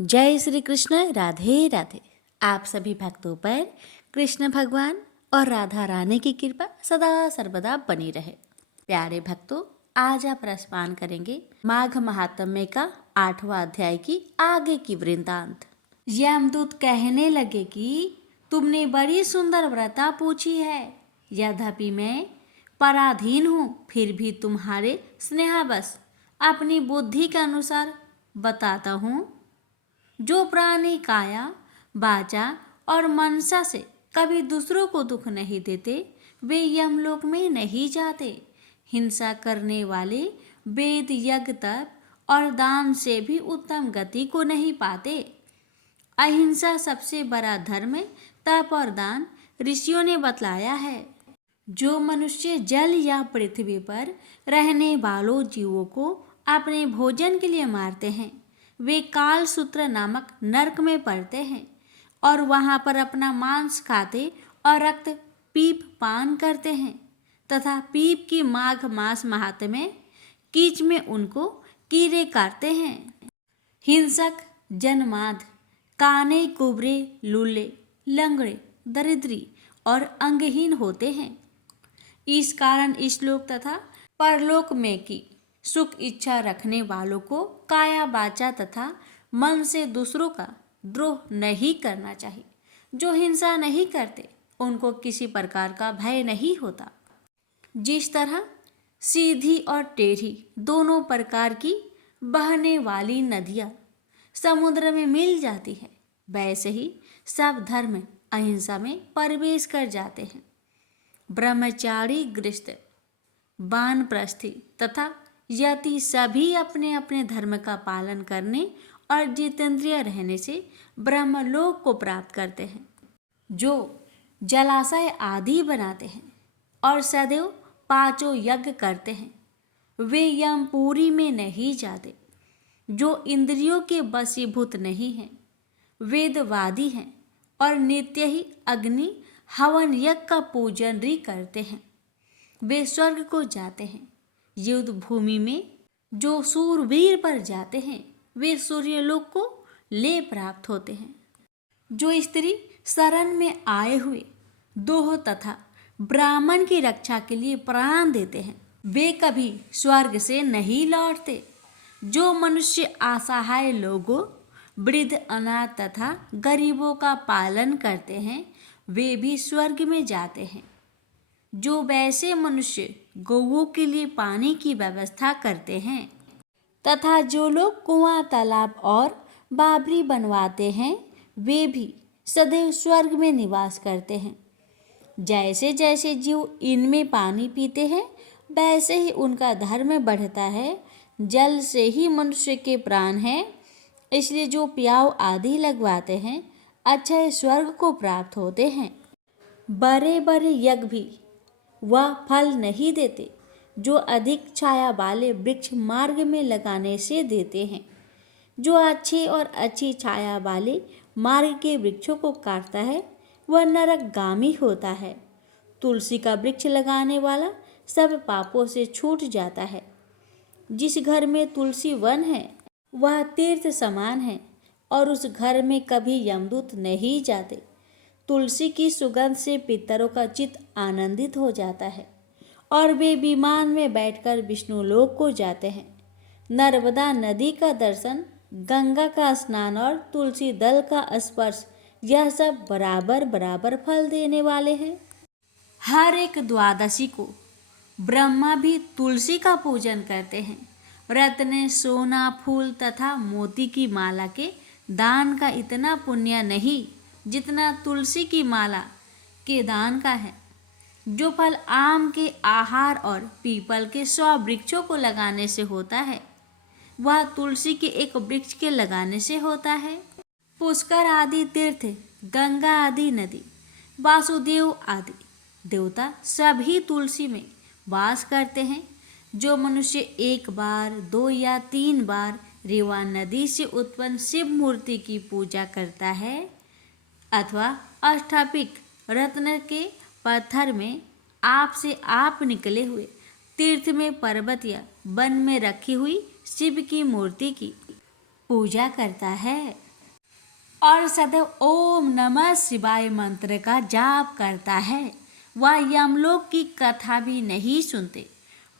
जय श्री कृष्ण। राधे राधे। आप सभी भक्तों पर कृष्ण भगवान और राधा रानी की कृपा सदा सर्वदा बनी रहे। प्यारे भक्तों, आज आप रसपान करेंगे माघ महात्म्य का 8वां अध्याय की आगे की वृंतांत। यमदूत कहने लगे कि तुमने बड़ी सुंदर व्रता पूछी है, यद्यपि मैं पराधीन हूँ, फिर भी तुम्हारे स्नेहवश अपनी बुद्धि के अनुसार बताता हूँ। जो प्राणी काया, वाचा और मनसा से कभी दूसरों को दुख नहीं देते, वे यमलोक में नहीं जाते। हिंसा करने वाले वेद, यज्ञ, तप और दान से भी उत्तम गति को नहीं पाते। अहिंसा सबसे बड़ा धर्म है। तप और दान ऋषियों ने बतलाया है। जो मनुष्य जल या पृथ्वी पर रहने वालों जीवों को अपने भोजन के लिए मारते हैं, वे कालसूत्र नामक नरक में पड़ते हैं और वहां पर अपना मांस खाते और रक्त पीप पान करते हैं तथा पीप की माघ मास महात्म्य में कीच में उनको कीड़े काटते हैं। हिंसक जन्माद, काने, कुबरे, लूले, लंगड़े, दरिद्री और अंगहीन होते हैं। इस कारण इस-लोक तथा परलोक में की सुख इच्छा रखने वालों को काया, वाचा तथा मन से दूसरों का द्रोह नहीं करना चाहिए। जो हिंसा नहीं करते, उनको किसी प्रकार का भय नहीं होता। जिस तरह सीधी और टेढ़ी दोनों प्रकार की बहने वाली नदियाँ समुद्र में मिल जाती है, वैसे ही सब धर्म अहिंसा में प्रवेश कर जाते हैं। ब्रह्मचारी, गृहस्थ, वानप्रस्थी तथा यति सभी अपने अपने धर्म का पालन करने और जितेंद्रिय रहने से ब्रह्मलोक को प्राप्त करते हैं। जो जलाशय आदि बनाते हैं और सदैव पांचों यज्ञ करते हैं, वे यमपुरी में नहीं जाते। जो इंद्रियों के वशीभूत नहीं हैं, वेदवादी हैं और नित्य ही अग्नि हवन यज्ञ का पूजन भी करते हैं, वे स्वर्ग को जाते हैं। युद्ध भूमि में जो सूरवीर पर जाते हैं, वे सूर्यलोक को ले प्राप्त होते हैं। जो स्त्री शरण में आए हुए दोह तथा ब्राह्मण की रक्षा के लिए प्राण देते हैं, वे कभी स्वर्ग से नहीं लौटते। जो मनुष्य असहाय लोगों, वृद्ध, अनाथ तथा गरीबों का पालन करते हैं, वे भी स्वर्ग में जाते हैं। जो वैसे मनुष्य गौओं के लिए पानी की व्यवस्था करते हैं तथा जो लोग कुआं, तालाब और बावड़ी बनवाते हैं, वे भी सदैव स्वर्ग में निवास करते हैं। जैसे जैसे जीव इनमें पानी पीते हैं, वैसे ही उनका धर्म बढ़ता है। जल से ही मनुष्य के प्राण हैं, इसलिए जो प्याऊ आदि लगवाते हैं, अक्षय स्वर्ग को प्राप्त होते हैं। बड़े बड़े यज्ञ भी वह फल नहीं देते जो अधिक छाया वाले वृक्ष मार्ग में लगाने से देते हैं। जो अच्छे और अच्छी छाया वाले मार्ग के वृक्षों को काटता है, वह नरकगामी होता है। तुलसी का वृक्ष लगाने वाला सब पापों से छूट जाता है। जिस घर में तुलसी वन है, वह तीर्थ समान है और उस घर में कभी यमदूत नहीं जाते। तुलसी की सुगंध से पितरों का चित्त आनंदित हो जाता है और वे विमान में बैठकर विष्णुलोक को जाते हैं। नर्मदा नदी का दर्शन, गंगा का स्नान और तुलसी दल का स्पर्श, यह सब बराबर बराबर फल देने वाले हैं। हर एक द्वादशी को ब्रह्मा भी तुलसी का पूजन करते हैं। रत्न, सोना, फूल तथा मोती की माला के दान का इतना पुण्य नहीं जितना तुलसी की माला के दान का है। जो फल आम के आहार और पीपल के 100 वृक्षों को लगाने से होता है, वह तुलसी के एक वृक्ष के लगाने से होता है। पुष्कर आदि तीर्थ, गंगा आदि नदी, वासुदेव आदि देवता सभी तुलसी में वास करते हैं। जो मनुष्य एक बार, 2 या 3 बार रेवा नदी से उत्पन्न शिव मूर्ति की पूजा करता है अथवा अष्टापिक रत्न के पत्थर में आप से आप निकले हुए तीर्थ में, पर्वत या वन में रखी हुई शिव की मूर्ति की पूजा करता है, और सदैव ओम नमः शिवाय मंत्र का जाप करता है, वह यमलोक की कथा भी नहीं सुनते।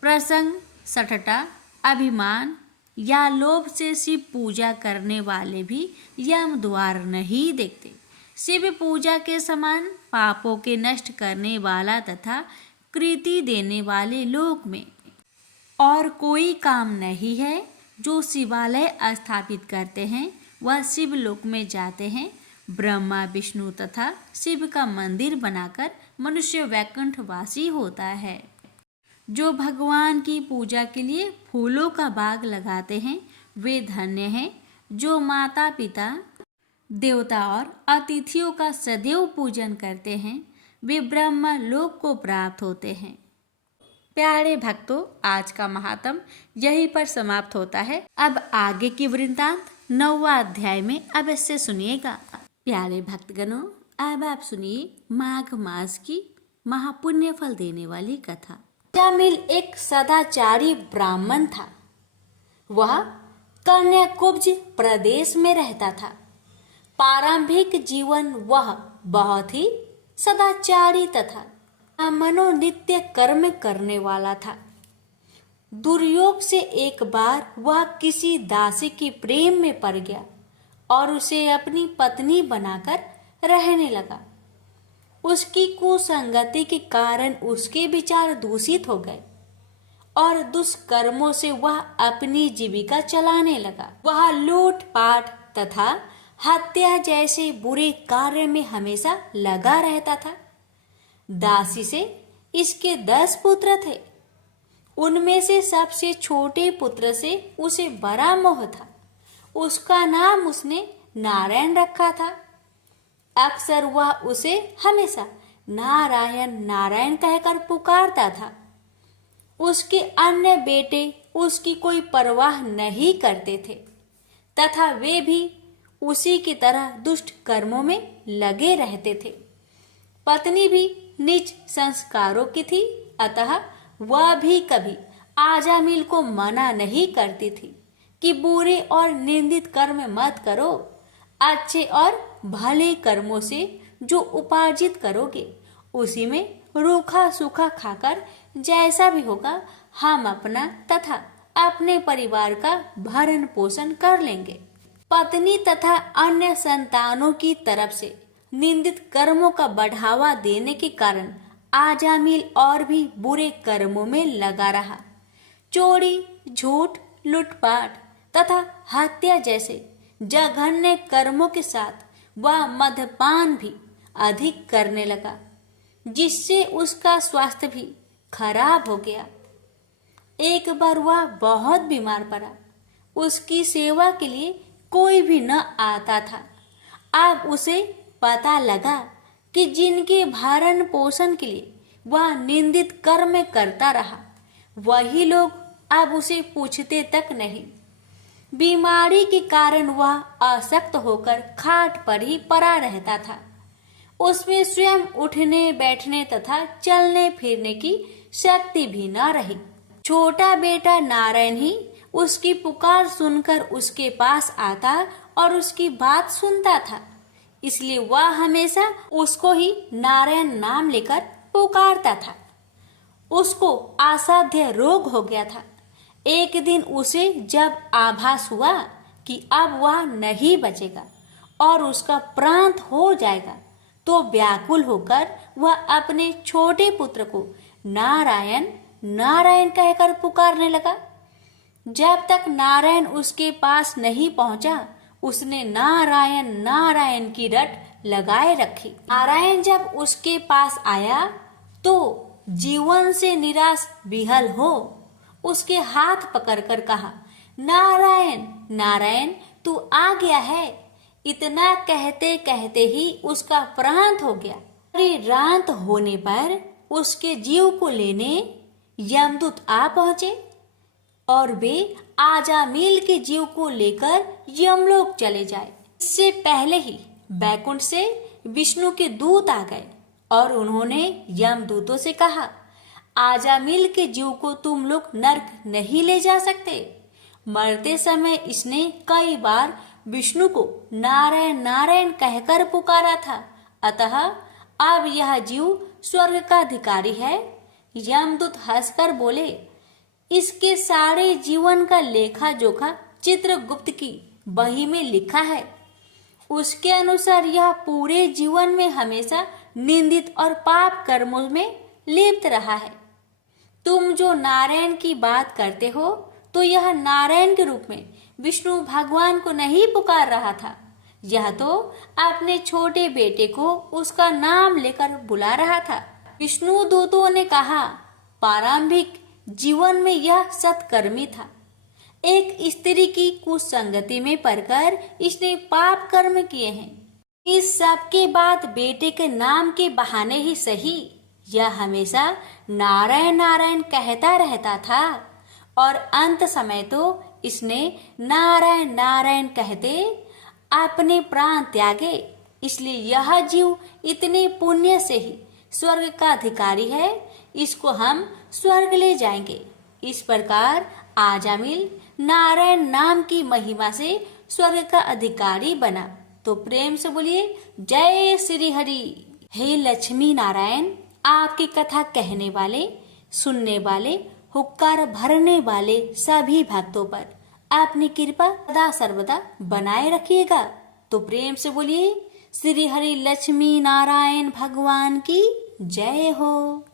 प्रसंग सठटा अभिमान या लोभ से शिव पूजा करने वाले भी यम द्वार नहीं देखते। शिव पूजा के समान पापों के नष्ट करने वाला तथा कृति देने वाले लोक में और कोई काम नहीं है। जो शिवालय स्थापित करते हैं वह शिव लोक में जाते हैं। ब्रह्मा विष्णु तथा शिव का मंदिर बनाकर मनुष्य वैकुंठवासी होता है। जो भगवान की पूजा के लिए फूलों का बाग लगाते हैं वे धन्य हैं। जो माता पिता देवता और अतिथियों का सदैव पूजन करते हैं वे ब्रह्म लोक को प्राप्त होते हैं। प्यारे भक्तों, आज का महात्म यहीं पर समाप्त होता है। अब आगे की वृत्तांत 9वां अध्याय में अवश्य सुनिएगा। प्यारे भक्तगणों, अब आप सुनिए माघ मास की महापुण्य फल देने वाली कथा। जामिल एक सदाचारी ब्राह्मण था। वह कन्याकुब्ज प्रदेश में रहता था। प्रारंभिक जीवन वह बहुत ही सदाचारी तथा मनोनित्य कर्म करने वाला था। दुर्योग से एक बार वह किसी दासी के प्रेम में पड़ गया और उसे अपनी पत्नी बनाकर रहने लगा। उसकी कुसंगति के कारण उसके विचार दूषित हो गए और दुष्कर्मों से वह अपनी जीविका चलाने लगा। वह लूटपाट तथा हत्या जैसे बुरे कार्य में हमेशा लगा रहता था। दासी से इसके 10 पुत्र थे। उनमें से सबसे छोटे पुत्र से उसे बड़ा मोह था। उसका नाम उसने नारायण रखा था। अक्सर वह उसे हमेशा नारायण नारायण कहकर पुकारता था। उसके अन्य बेटे उसकी कोई परवाह नहीं करते थे तथा वे भी उसी की तरह दुष्ट कर्मों में लगे रहते थे। पत्नी भी नीच संस्कारों की थी, अतः वह भी कभी आजामिल को मना नहीं करती थी कि बुरे और निंदित कर्म मत करो। अच्छे और भले कर्मों से जो उपार्जित करोगे उसी में रूखा सूखा खाकर जैसा भी होगा हम अपना तथा अपने परिवार का भरण पोषण कर लेंगे। पत्नी तथा अन्य संतानों की तरफ से निंदित कर्मों का बढ़ावा देने के कारण आजामिल और भी बुरे कर्मों में लगा रहा। चोरी, झूठ, लूटपाट तथा हत्या जैसे जघन्य कर्मों के साथ वह मद्यपान भी अधिक करने लगा, जिससे उसका स्वास्थ्य भी खराब हो गया। एक बार वह बहुत बीमार पड़ा। उसकी सेवा के लिए कोई भी न आता था। अब उसे पता लगा कि जिनके भरण पोषण के लिए वह निंदित कर्म करता रहा वही लोग अब उसे पूछते तक नहीं। बीमारी के कारण वह अशक्त होकर खाट पर ही पड़ा रहता था। उसमें स्वयं उठने बैठने तथा चलने फिरने की शक्ति भी न रही। छोटा बेटा नारायण ही उसकी पुकार सुनकर उसके पास आता और उसकी बात सुनता था, इसलिए वह हमेशा उसको ही नारायण नाम लेकर पुकारता था। उसको असाध्य रोग हो गया था। एक दिन उसे जब आभास हुआ कि अब वह नहीं बचेगा और उसका प्रांत हो जाएगा, तो व्याकुल होकर वह अपने छोटे पुत्र को नारायण नारायण कहकर पुकारने लगा। जब तक नारायण उसके पास नहीं पहुंचा, उसने नारायण नारायण की रट लगाए रखी। नारायण जब उसके पास आया तो जीवन से निराश विहल हो उसके हाथ पकड़कर कहा, नारायण नारायण तू आ गया है। इतना कहते कहते ही उसका प्रांत हो गया। रात होने पर उसके जीव को लेने यमदूत आ पहुंचे और वे आजामिल के जीव को लेकर यमलोक चले जाए। इससे पहले ही बैकुंठ से विष्णु के दूत आ गए और उन्होंने यमदूतों से कहा, आजामिल के जीव को तुम लोग नरक नहीं ले जा सकते। मरते समय इसने कई बार विष्णु को नारायण नारायण कहकर पुकारा था, अतः अब यह जीव स्वर्ग का अधिकारी है। यमदूत हंसकर बोले, इसके सारे जीवन का लेखा जोखा चित्रगुप्त की बही में लिखा है। उसके अनुसार यह पूरे जीवन में हमेशा निंदित और पाप कर्मों में लिप्त रहा है। तुम जो नारायण की बात करते हो, तो यह नारायण के रूप में विष्णु भगवान को नहीं पुकार रहा था, यह तो अपने छोटे बेटे को उसका नाम लेकर बुला रहा था। विष्णु दूतों ने कहा, प्रारंभिक जीवन में यह सत्कर्मी था। एक स्त्री की कुसंगति में पड़कर इसने पाप कर्म किए हैं। इस सब के बाद बेटे के नाम के बहाने ही सही, यह हमेशा नारायण नारायण कहता रहता था और अंत समय तो इसने नारायण नारायण कहते अपने प्राण त्यागे। इसलिए यह जीव इतने पुण्य से ही स्वर्ग का अधिकारी है। इसको हम स्वर्ग ले जाएंगे। इस प्रकार आजामिल नारायण नाम की महिमा से स्वर्ग का अधिकारी बना। तो प्रेम से बोलिए जय श्री हरि। हे लक्ष्मी नारायण, आपकी कथा कहने वाले, सुनने वाले, हुक्कार भरने वाले सभी भक्तों पर अपनी कृपा सदा सर्वदा बनाए रखिएगा। तो प्रेम से बोलिए श्री हरि लक्ष्मी नारायण भगवान की जय हो।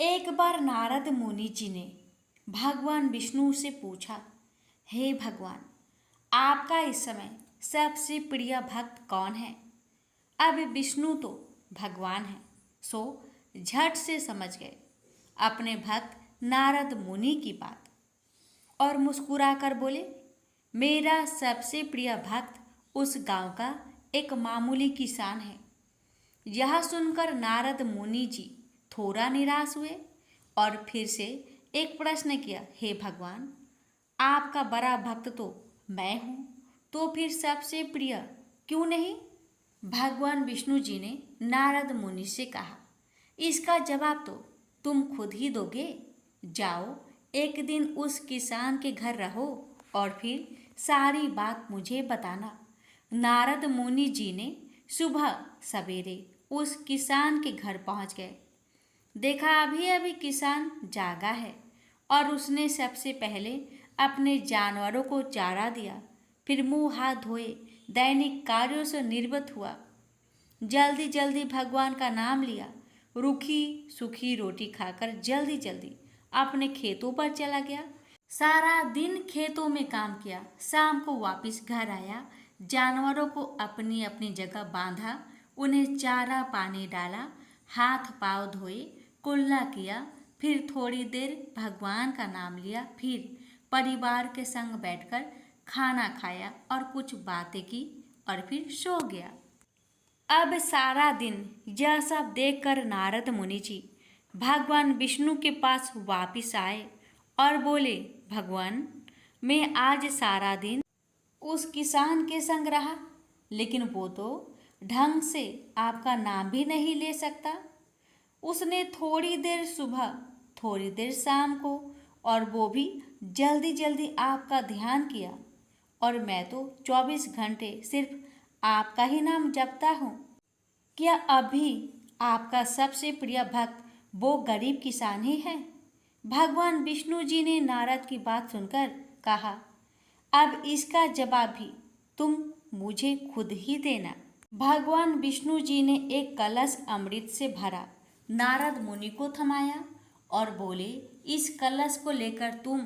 एक बार नारद मुनि जी ने भगवान विष्णु से पूछा, हे भगवान, आपका इस समय सबसे प्रिय भक्त कौन है? अब विष्णु तो भगवान है, सो झट से समझ गए अपने भक्त नारद मुनि की बात और मुस्कुराकर बोले, मेरा सबसे प्रिय भक्त उस गांव का एक मामूली किसान है। यह सुनकर नारद मुनि जी थोड़ा निराश हुए और फिर से एक प्रश्न किया, हे भगवान, आपका बड़ा भक्त तो मैं हूँ, तो फिर सबसे प्रिय क्यों नहीं? भगवान विष्णु जी ने नारद मुनि से कहा, इसका जवाब तो तुम खुद ही दोगे। जाओ, एक दिन उस किसान के घर रहो और फिर सारी बात मुझे बताना। नारद मुनि जी ने सुबह सवेरे उस किसान के घर पहुंच गए। देखा अभी अभी किसान जागा है और उसने सबसे पहले अपने जानवरों को चारा दिया, फिर मुंह हाथ धोए दैनिक कार्यों से निर्वृत्त हुआ। जल्दी जल्दी भगवान का नाम लिया, रूखी सूखी रोटी खाकर जल्दी जल्दी अपने खेतों पर चला गया। सारा दिन खेतों में काम किया, शाम को वापस घर आया, जानवरों को अपनी अपनी जगह बांधा, उन्हें चारा पानी डाला, हाथ पांव धोए, कुल्ला किया, फिर थोड़ी देर भगवान का नाम लिया, फिर परिवार के संग बैठकर खाना खाया और कुछ बातें की और फिर सो गया। अब सारा दिन यह सब देखकर नारद मुनि जी भगवान विष्णु के पास वापिस आए और बोले, भगवान, मैं आज सारा दिन उस किसान के संग रहा, लेकिन वो तो ढंग से आपका नाम भी नहीं ले सकता। उसने थोड़ी देर सुबह, थोड़ी देर शाम को, और वो भी जल्दी जल्दी आपका ध्यान किया, और मैं तो 24 घंटे सिर्फ आपका ही नाम जपता हूँ। क्या अभी आपका सबसे प्रिय भक्त वो गरीब किसान ही है? भगवान विष्णु जी ने नारद की बात सुनकर कहा, अब इसका जवाब भी तुम मुझे खुद ही देना। भगवान विष्णु जी ने एक कलश अमृत से भरा नारद मुनि को थमाया और बोले, इस कलश को लेकर तुम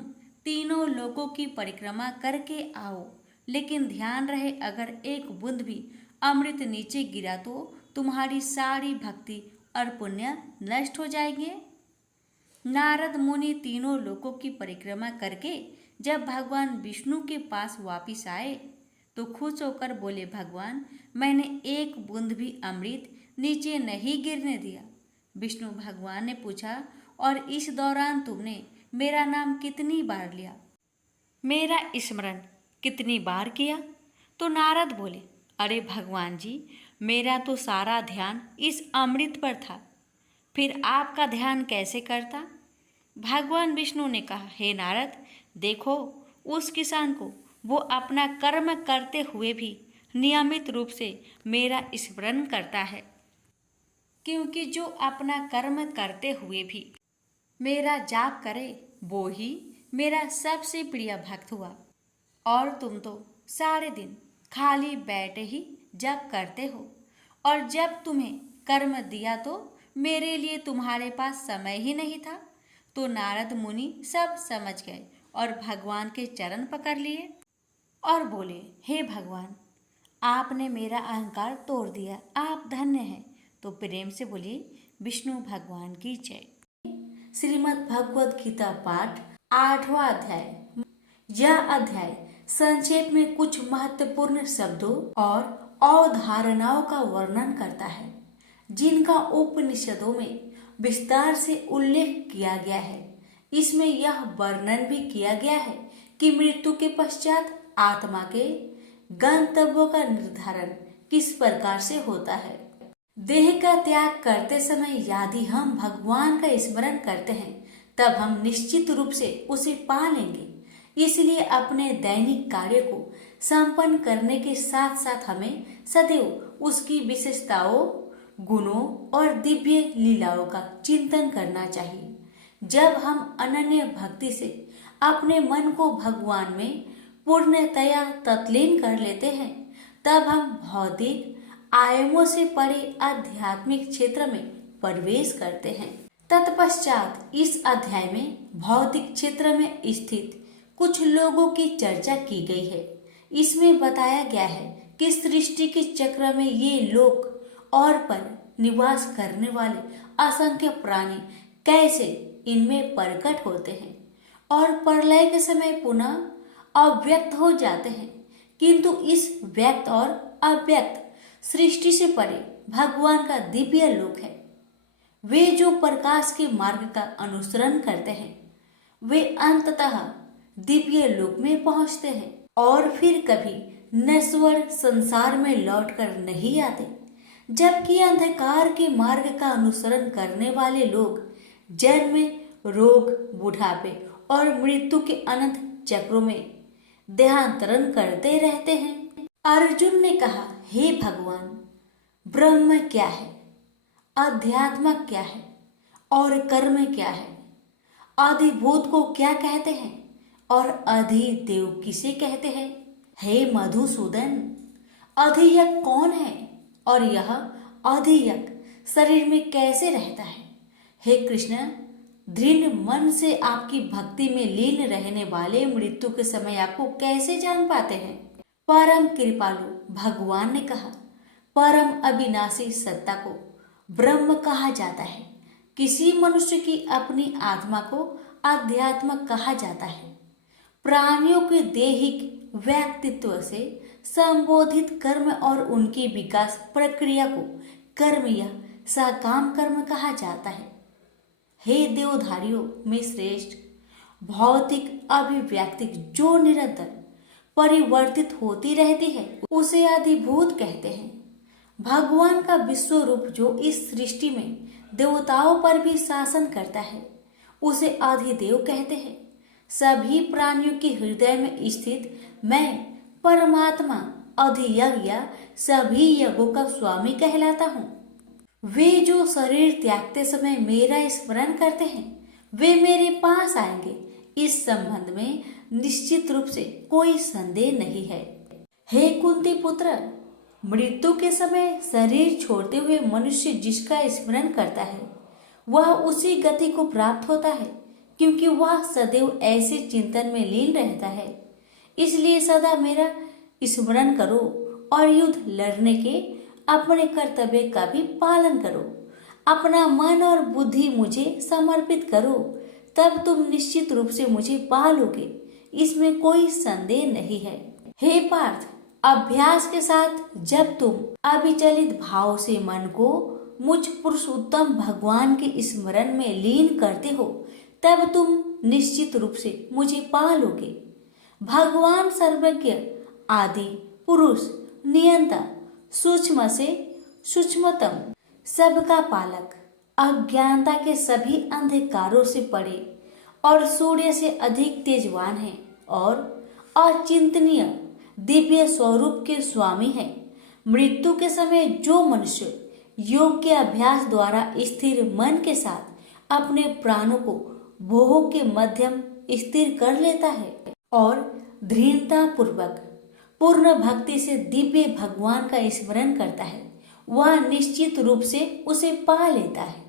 तीनों लोकों की परिक्रमा करके आओ, लेकिन ध्यान रहे अगर एक बूंद भी अमृत नीचे गिरा तो तुम्हारी सारी भक्ति और पुण्य नष्ट हो जाएंगे। नारद मुनि तीनों लोकों की परिक्रमा करके जब भगवान विष्णु के पास वापिस आए तो खुश होकर बोले, भगवान, मैंने एक बूंद भी अमृत नीचे नहीं गिरने दिया। विष्णु भगवान ने पूछा, और इस दौरान तुमने मेरा नाम कितनी बार लिया, मेरा स्मरण कितनी बार किया? तो नारद बोले, अरे भगवान जी, मेरा तो सारा ध्यान इस अमृत पर था, फिर आपका ध्यान कैसे करता? भगवान विष्णु ने कहा, हे नारद, देखो, उस किसान को वो अपना कर्म करते हुए भी नियमित रूप से मेरा स्मरण करता है, क्योंकि जो अपना कर्म करते हुए भी मेरा जाप करे वो ही मेरा सबसे प्रिय भक्त हुआ। और तुम तो सारे दिन खाली बैठे ही जप करते हो, और जब तुम्हें कर्म दिया तो मेरे लिए तुम्हारे पास समय ही नहीं था। तो नारद मुनि सब समझ गए और भगवान के चरण पकड़ लिए और बोले, हे भगवान, आपने मेरा अहंकार तोड़ दिया, आप धन्य हैं। तो प्रेम से बोलिए, विष्णु भगवान की जय। श्रीमद् भगवद गीता पाठ 8वां अध्याय। यह अध्याय संक्षेप में कुछ महत्वपूर्ण शब्दों और अवधारणाओं का वर्णन करता है, जिनका उपनिषदों में विस्तार से उल्लेख किया गया है। इसमें यह वर्णन भी किया गया है कि मृत्यु के पश्चात आत्मा के गंतव्यों का निर्धारण किस प्रकार से होता है। देह का त्याग करते समय यदि हम भगवान का स्मरण करते हैं तब हम निश्चित रूप से उसे पा लेंगे। इसलिए अपने दैनिक कार्य को संपन्न करने के साथ साथ हमें सदैव उसकी विशेषताओं, गुणों और दिव्य लीलाओं का चिंतन करना चाहिए। जब हम अनन्य भक्ति से अपने मन को भगवान में पूर्णतया तल्लीन कर लेते हैं तब हम भौतिक आयामों से परे आध्यात्मिक क्षेत्र में प्रवेश करते हैं। तत्पश्चात इस अध्याय में भौतिक क्षेत्र में स्थित कुछ लोगों की चर्चा की गई है। इसमें बताया गया है कि सृष्टि के चक्र में ये लोक और पर निवास करने वाले असंख्य प्राणी कैसे इनमें प्रकट होते हैं और प्रलय के समय पुनः अव्यक्त हो जाते हैं। किंतु इस व्यक्त और अव्यक्त सृष्टि से परे भगवान का दिव्य लोक है। वे जो प्रकाश के मार्ग का अनुसरण करते हैं वे अंततः दिव्य लोक में पहुंचते हैं और फिर कभी नश्वर संसार में लौटकर नहीं आते। जबकि अंधकार के मार्ग का अनुसरण करने वाले लोग जन्म, रोग, बुढ़ापे और मृत्यु के अनंत चक्रों में देहांतरण करते रहते हैं। अर्जुन ने कहा, हे भगवान, ब्रह्म क्या है, अध्यात्म क्या है और कर्म क्या है, आदिभूत को क्या कहते हैं और अधिदेव किसे कहते हैं। हे मधुसूदन, अधियज्ञ कौन है और यह अधियज्ञ शरीर में कैसे रहता है। हे कृष्ण, दृढ़ मन से आपकी भक्ति में लीन रहने वाले मृत्यु के समय आपको कैसे जान पाते हैं। परम कृपालु भगवान ने कहा, परम अविनाशी सत्ता को ब्रह्म कहा जाता है। किसी मनुष्य की अपनी आत्मा को अध्यात्म कहा जाता है। प्राणियों के दैहिक व्यक्तित्व से संबोधित कर्म और उनकी विकास प्रक्रिया को कर्म या सकाम कर्म कहा जाता है। हे देवधारियों में श्रेष्ठ, भौतिक अभिव्यक्ति जो निरंतर परिवर्तित होती रहती है उसे अधिभूत कहते हैं। भगवान का विश्व रूप जो इस सृष्टि में देवताओं पर भी शासन करता है उसे अधिदेव कहते हैं। सभी प्राणियों के हृदय में स्थित मैं परमात्मा अधियज्ञ सभी यज्ञों का स्वामी कहलाता हूँ। वे जो शरीर त्यागते समय मेरा स्मरण करते हैं वे मेरे पास आएंगे। इस संबंध में निश्चित रूप से कोई संदेह नहीं है। हे कुंती पुत्र, मृत्यु के समय शरीर छोड़ते हुए मनुष्य जिसका स्मरण करता है वह उसी गति को प्राप्त होता है, क्योंकि वह सदैव ऐसे चिंतन में लीन रहता है। इसलिए सदा मेरा स्मरण करो और युद्ध लड़ने के अपने कर्तव्य का भी पालन करो। अपना मन और बुद्धि मुझे समर्पित करो, तब तुम निश्चित रूप से मुझे पा लोगे, इसमें कोई संदेह नहीं है। हे पार्थ, अभ्यास के साथ जब तुम अविचलित भाव से मन को मुझ पुरुषोत्तम भगवान के स्मरण में लीन करते हो तब तुम निश्चित रूप से मुझे पा लोगे। भगवान सर्वज्ञ, आदि पुरुष, नियंता, सूक्ष्म से सूक्ष्मतम, सबका पालक, अज्ञानता के सभी अंधकारों से परे और सूर्य से अधिक तेजवान है और अचिंतनीय दिव्य स्वरूप के स्वामी हैं। मृत्यु के समय जो मनुष्य योग के अभ्यास द्वारा स्थिर मन के साथ अपने प्राणों को भोग के मध्यम स्थिर कर लेता है और दृढ़ता पूर्वक पूर्ण भक्ति से दिव्य भगवान का स्मरण करता है, वह निश्चित रूप से उसे पा लेता है।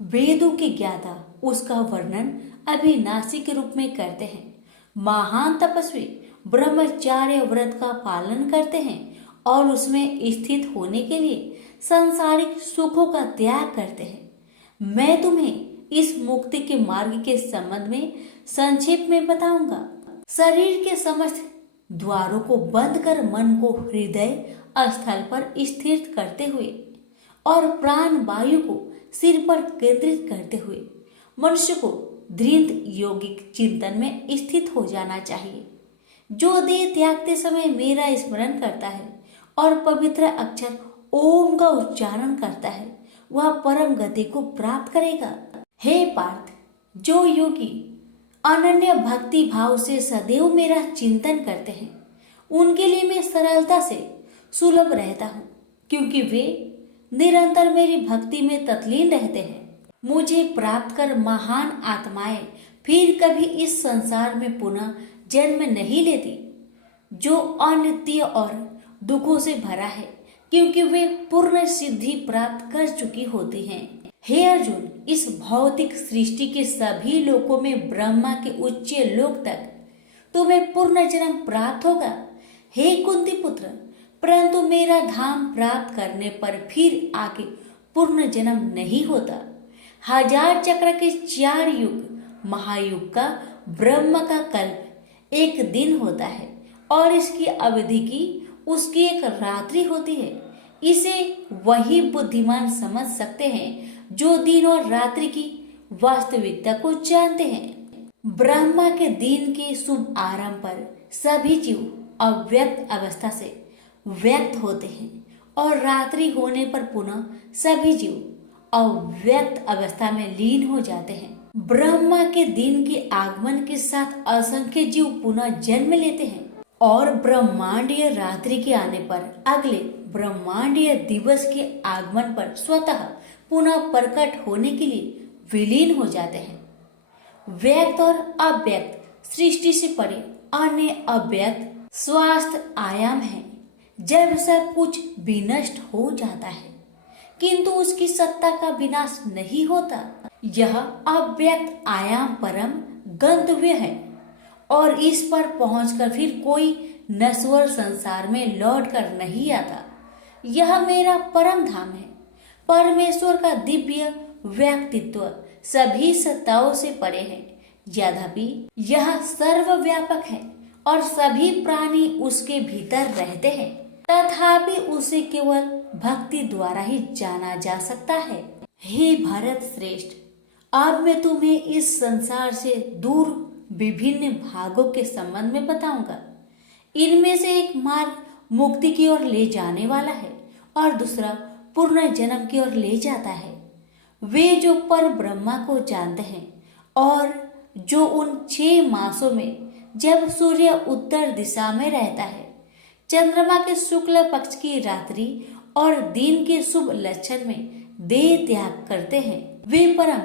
वेदों के ज्ञाता उसका वर्णन अविनाशी के रूप में करते हैं। महान तपस्वी ब्रह्मचार्य व्रत का पालन करते हैं और उसमें स्थित होने के लिए सांसारिक सुखों का त्याग करते हैं। मैं तुम्हें इस मुक्ति के मार्ग के संबंध में संक्षेप में बताऊंगा। शरीर के समस्त द्वारों को बंद कर मन को हृदय स्थल पर स्थिर करते हुए और प्राण वायु को सिर पर केंद्रित करते हुए मनुष्य को दृढ़ योगिक चिंतन में स्थित हो जाना चाहिए। जो देह त्यागते समय मेरा स्मरण करता है और पवित्र अक्षर ओम का उच्चारण करता है, वह परम गति को प्राप्त करेगा। हे पार्थ, जो योगी अनन्य भक्ति भाव से सदैव मेरा चिंतन करते हैं, उनके लिए मैं सरलता से सुलभ रहता हूँ, क्योंकि वे निरंतर मेरी भक्ति में तल्लीन रहते हैं। मुझे प्राप्त कर महान आत्माएं फिर कभी इस संसार में पुनः जन्म नहीं लेती, जो अनित्य और दुखों से भरा है, क्योंकि वे पूर्ण सिद्धि प्राप्त कर चुकी होती हैं। हे अर्जुन, इस भौतिक सृष्टि के सभी लोकों में ब्रह्मा के उच्च लोक तक तुम्हें पूर्ण जन्म प्राप्त होगा। हे कुंती पुत्र, परंतु मेरा धाम प्राप्त करने पर फिर आगे पूर्ण जन्म नहीं होता। 1000 चक्र के 4 युग महायुग का ब्रह्म का कल्प एक दिन होता है और इसकी अवधि की उसकी एक रात्रि होती है। इसे वही बुद्धिमान समझ सकते हैं जो दिन और रात्रि की वास्तविकता को जानते हैं। ब्रह्मा के दिन के शुभ आरंभ पर सभी जीव अव्यक्त अवस्था से व्यक्त होते हैं और रात्रि होने पर पुनः सभी जीव अव्यक्त अवस्था में लीन हो जाते हैं। ब्रह्मा के दिन के आगमन के साथ असंख्य जीव पुनः जन्म लेते हैं और ब्रह्मांडीय रात्रि के आने पर अगले ब्रह्मांडीय दिवस के आगमन पर स्वतः पुनः प्रकट होने के लिए विलीन हो जाते हैं। व्यक्त और अव्यक्त सृष्टि से परे अन्य अव्यक्त स्वास्थ्य आयाम है। जब सब कुछ विनष्ट हो जाता है किंतु उसकी सत्ता का विनाश नहीं होता। यह अव्यक्त आयाम परम गंतव्य है और इस पर पहुंचकर फिर कोई नश्वर संसार में लौट कर नहीं आता। यह मेरा परम धाम है। परमेश्वर का दिव्य व्यक्तित्व सभी सत्ताओं से परे है। यद्यपि यह सर्वव्यापक है और सभी प्राणी उसके भीतर रहते हैं, तथापि उसे केवल भक्ति द्वारा ही जाना जा सकता है। हे भरत श्रेष्ठ, अब मैं तुम्हें इस संसार से दूर विभिन्न भागों के संबंध में बताऊंगा। इनमें से एक मार्ग मुक्ति की ओर ले जाने वाला है और दूसरा पूर्ण जन्म की ओर ले जाता है। वे जो पर ब्रह्मा को जानते हैं और जो उन 6 मासों में जब सूर्य उत्तर दिशा में रहता है, चंद्रमा के शुक्ल पक्ष की रात्रि और दिन के शुभ लक्षण में देह त्याग करते हैं, वे परम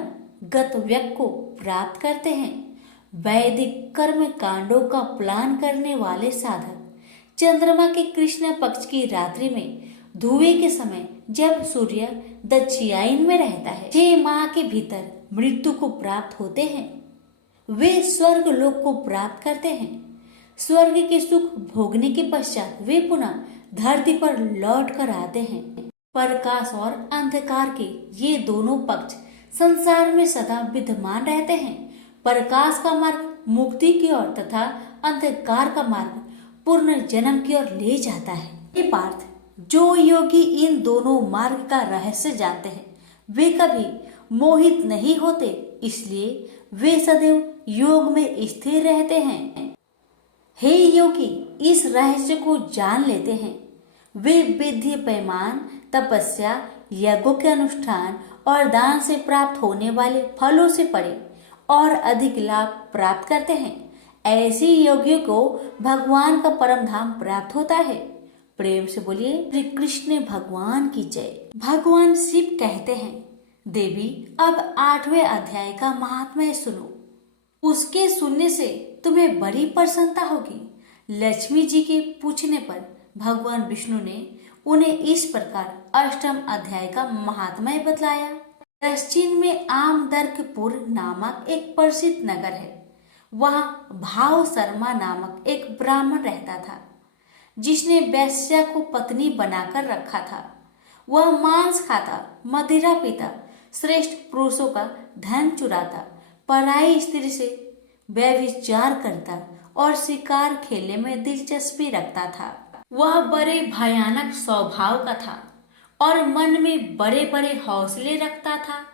गतव्य को प्राप्त करते हैं। वैदिक कर्म कांडों का प्लान करने वाले साधक चंद्रमा के कृष्ण पक्ष की रात्रि में धुएं के समय जब सूर्य दक्षिणायन में रहता है, 6 माह के भीतर मृत्यु को प्राप्त होते हैं। वे स्वर्ग लोक को प्राप्त करते हैं। स्वर्ग के सुख भोगने के पश्चात वे पुनः धरती पर लौट कर आते हैं। प्रकाश और अंधकार के ये दोनों पक्ष संसार में सदा विद्यमान रहते हैं। प्रकाश का मार्ग मुक्ति की ओर तथा अंधकार का मार्ग पूर्ण जन्म की ओर ले जाता है। ये पार्थ, जो योगी इन दोनों मार्ग का रहस्य जानते हैं, वे कभी मोहित नहीं होते, इसलिए वे सदैव योग में स्थिर रहते हैं। हे योगी, इस रहस्य को जान लेते हैं, वे विधि पैमान तपस्या यज्ञों के अनुष्ठान और दान से प्राप्त होने वाले फलों से परे और अधिक लाभ प्राप्त करते हैं। ऐसे योगियों को भगवान का परम धाम प्राप्त होता है। प्रेम से बोलिए श्री कृष्ण भगवान की जय। भगवान शिव कहते हैं, देवी अब 8वें अध्याय का महात्म्य सुनो। उसके सुनने से तुम्हें बड़ी प्रसन्नता होगी। लक्ष्मी जी के पूछने पर भगवान विष्णु ने उन्हें इस प्रकार 8वें अध्याय का महात्म्य बतलाया। दक्षिण में आमदर्कपुर नामक एक प्रसिद्ध नगर है। वहाँ भाव शर्मा नामक एक ब्राह्मण रहता था, जिसने वैश्या को पत्नी बनाकर रखा था। वह मांस खाता, मदिरा पीता, श्रेष्ठ पुरुषों का धन चुराता, पराई स्त्री से व्यभिचार करता और शिकार खेलने में दिलचस्पी रखता था। वह बड़े भयानक स्वभाव का था और मन में बड़े बड़े हौसले रखता था।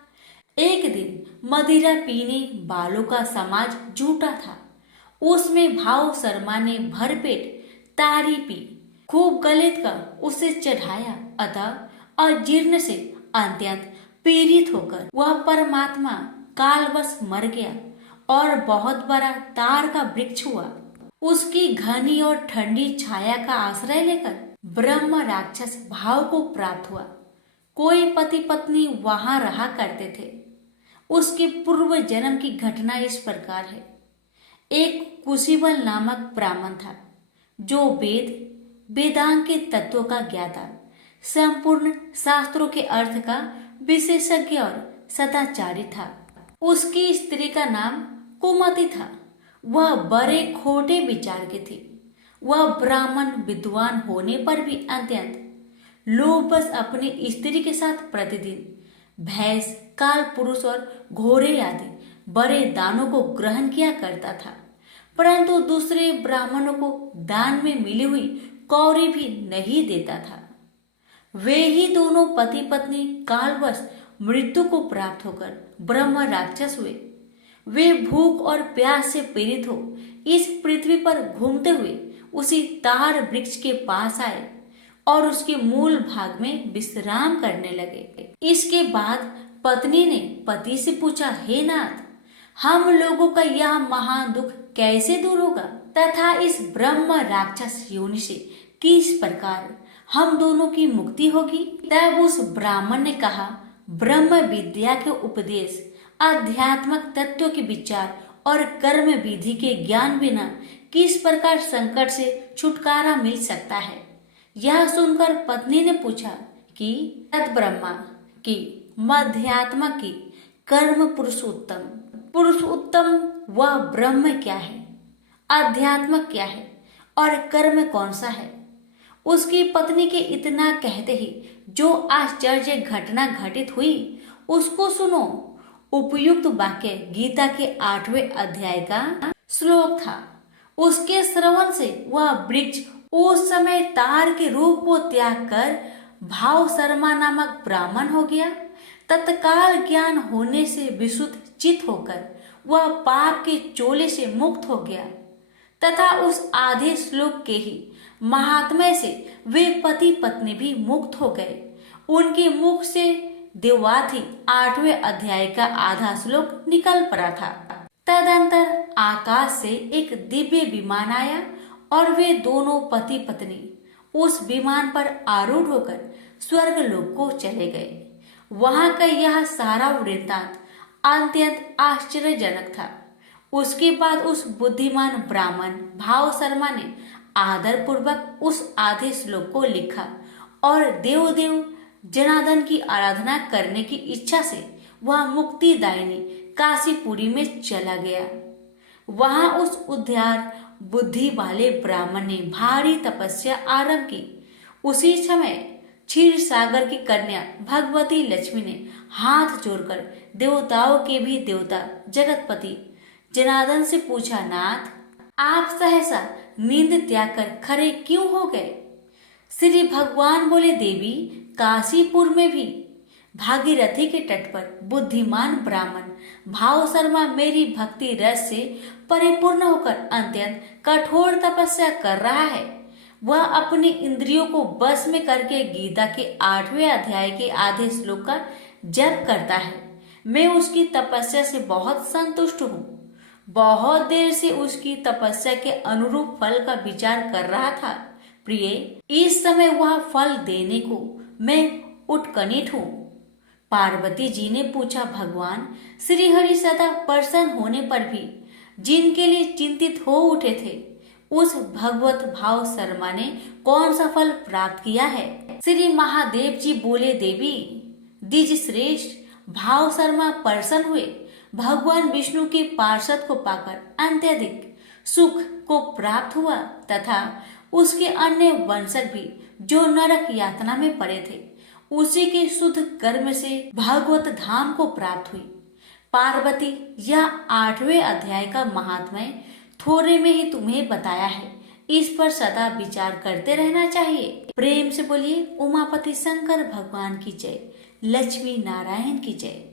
एक दिन मदिरा पीने वालों का समाज जुटा था। उसमें भाव शर्मा ने भरपेट तारी पी, खूब गलित कर उसे चढ़ाया। अतः अजीर्ण से अत्यंत पीड़ित होकर वह परमात्मा कालवश मर गया और बहुत बड़ा तार का वृक्ष हुआ। उसकी घनी और ठंडी छाया का आश्रय लेकर ब्रह्म राक्षस भाव को प्राप्त हुआ। कोई पति पत्नी वहां रहा करते थे। उसके पूर्व जन्म की घटना इस प्रकार है। एक कुशीबल नामक ब्राह्मण था, जो वेदांग के तत्वों का ज्ञाता, संपूर्ण शास्त्रों के अर्थ का विशेषज्ञ और सदाचारी था। उसकी स्त्री का नाम कुमति था। वह बड़े खोटे विचार की थी। वह ब्राह्मण विद्वान होने पर भी अत्यंत लोभवश अपनी स्त्री के साथ प्रतिदिन भैंस, काल पुरुष और घोड़े आदि बड़े दानों को ग्रहण किया करता था, परंतु दूसरे ब्राह्मणों को दान में मिली हुई कौड़ी भी नहीं देता था। वे ही दोनों पति पत्नी कालवश मृत्यु को प्राप्त होकर ब्रह्म राक्षस हुए। वे भूख और प्यास से पीड़ित हो इस पृथ्वी पर घूमते हुए उसी तार वृक्ष के पास आए और उसके मूल भाग में विश्राम करने लगे। इसके बाद पत्नी ने पति से पूछा, हे नाथ, हम लोगों का यह महान दुख कैसे दूर होगा तथा इस ब्रह्म राक्षस योनि से किस प्रकार हम दोनों की मुक्ति होगी? तब उस ब्राह्मण ने कहा, ब्रह्म विद्या के उपदेश, आध्यात्मिक तत्व के विचार और कर्म विधि के ज्ञान बिना किस प्रकार संकट से छुटकारा मिल सकता है? यह सुनकर पत्नी ने पूछा कि तद ब्रह्मा की मध्यात्मा की कर्म पुरुषोत्तम वह ब्रह्म क्या है, अध्यात्म क्या है और कर्म कौन सा है? उसकी पत्नी के इतना कहते ही जो आश्चर्य घटना घटित हुई उसको सुनो। उपयुक्त वाक्य गीता के 8वें अध्याय का श्लोक था। उसके श्रवण से वह वृक्ष उस समय तार के रूप को त्याग कर भाव शर्मा नामक ब्राह्मण हो गया। तत्काल ज्ञान होने से विशुद्ध चित होकर वह पाप के चोले से मुक्त हो गया तथा उस आधे श्लोक के ही महात्म्य से वे पति पत्नी भी मुक्त हो गए। उनके मुख से देवाथी 8वें अध्याय का आधा श्लोक निकल पड़ा था। तदंतर आकाश से एक दिव्य विमान आया और वे दोनों पति पत्नी उस विमान पर आरूढ़ होकर स्वर्ग लोक को चले गए। वहां का यह सारा वृत्तांत अत्यंत आश्चर्यजनक था। उसके बाद उस बुद्धिमान ब्राह्मण भाव शर्मा ने आदर पूर्वक उस आधे श्लोक को लिखा और देव जनार्दन की आराधना करने की इच्छा से वह मुक्तिदायिनी काशीपुरी में चला गया। वहां उस उद्धार बुद्धि वाले ब्राह्मण ने भारी तपस्या आरंभ की। उसी समय क्षीर सागर की कन्या भगवती लक्ष्मी ने हाथ जोड़कर देवताओं के भी देवता जगतपति जनार्दन से पूछा, नाथ, आप सहसा नींद त्याग कर खड़े क्यों हो गए? श्री भगवान बोले, देवी, काशीपुर में भी भागीरथी के तट पर बुद्धिमान ब्राह्मण भाव शर्मा मेरी भक्ति रस से परिपूर्ण होकर अत्यंत कठोर तपस्या कर रहा है। वह अपनी इंद्रियों को बस में करके गीता के 8वें अध्याय के आधे श्लोक का जप करता है। मैं उसकी तपस्या से बहुत संतुष्ट हूँ। बहुत देर से उसकी तपस्या के अनुरूप फल का विचार कर रहा था। प्रिय, इस समय वह फल देने को मैं उत्कंठित हूँ। पार्वती जी ने पूछा, भगवान श्री हरि सदा प्रसन्न होने पर भी जिनके लिए चिंतित हो उठे थे, उस भगवत भाव शर्मा ने कौन सा फल प्राप्त किया है? श्री महादेव जी बोले, देवी द्विज श्रेष्ठ, भाव शर्मा प्रसन्न हुए। भगवान विष्णु के पार्षद को पाकर अत्यधिक सुख को प्राप्त हुआ तथा उसके अन्य वंशज भी जो नरक यातना में पड़े थे, उसी के शुद्ध कर्म से भागवत धाम को प्राप्त हुई। पार्वती, यह 8वें अध्याय का महात्म्य थोड़े में ही तुम्हें बताया है, इस पर सदा विचार करते रहना चाहिए। प्रेम से बोलिए उमापति शंकर भगवान की जय, लक्ष्मी नारायण की जय।